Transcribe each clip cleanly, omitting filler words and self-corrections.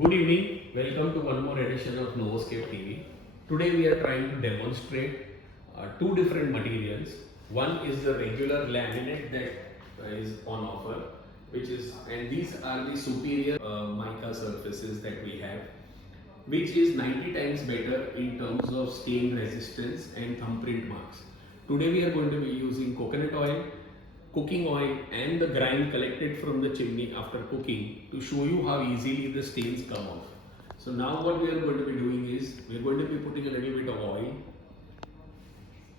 Good evening, welcome to one more edition of Novoscape TV. Today we are trying to demonstrate two different materials. One is the regular laminate that is on offer, and these are the superior mica surfaces that we have, which is 90 times better in terms of stain resistance and thumbprint marks. Today we are going to be using coconut oil, cooking oil and the grime collected from the chimney after cooking to show you how easily the stains come off. So now what we are going to be doing is we are going to be putting a little bit of oil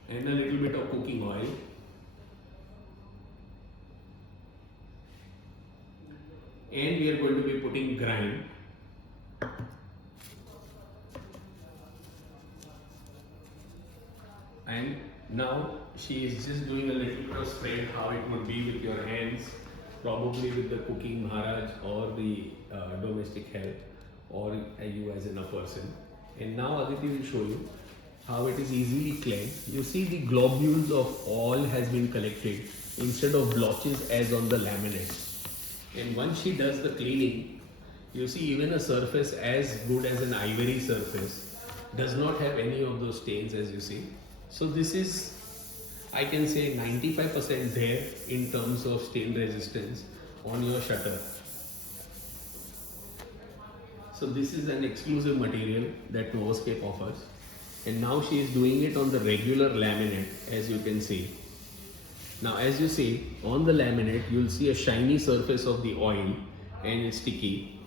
and a little bit of cooking oil, and we are going to be putting grime, and now she is just doing a little bit of spread how it would be with your hands, probably with the cooking Maharaj or the domestic help, or you as in a person. And now Aditi will show you how it is easily cleansed. You see the globules of oil has been collected instead of blotches as on the laminate. And once she does the cleaning, you see even a surface as good as an ivory surface does not have any of those stains, as you see. So this is, I can say, 95% there in terms of stain resistance on your shutter. So this is an exclusive material that Novoscape offers, and now she is doing it on the regular laminate, as you can see. Now as you see on the laminate, you will see a shiny surface of the oil and it's sticky,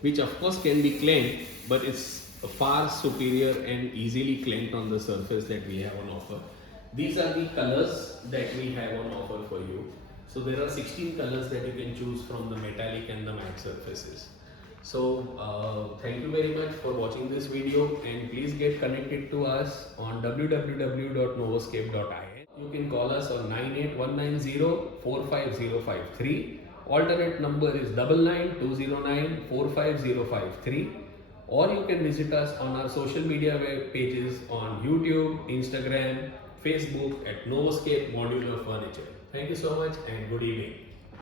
which of course can be cleaned, but it's far superior and easily cleansed on the surface that we have on offer. These are the colors that we have on offer for you. So there are 16 colors that you can choose from the metallic and the matte surfaces. So thank you very much for watching this video, and please get connected to us on www.novoscape.in. You can call us on 98190 Alternate number is 999209 or you can visit us on our social media web pages on YouTube, Instagram, Facebook at Novoscape Modular Furniture. Thank you so much and good evening.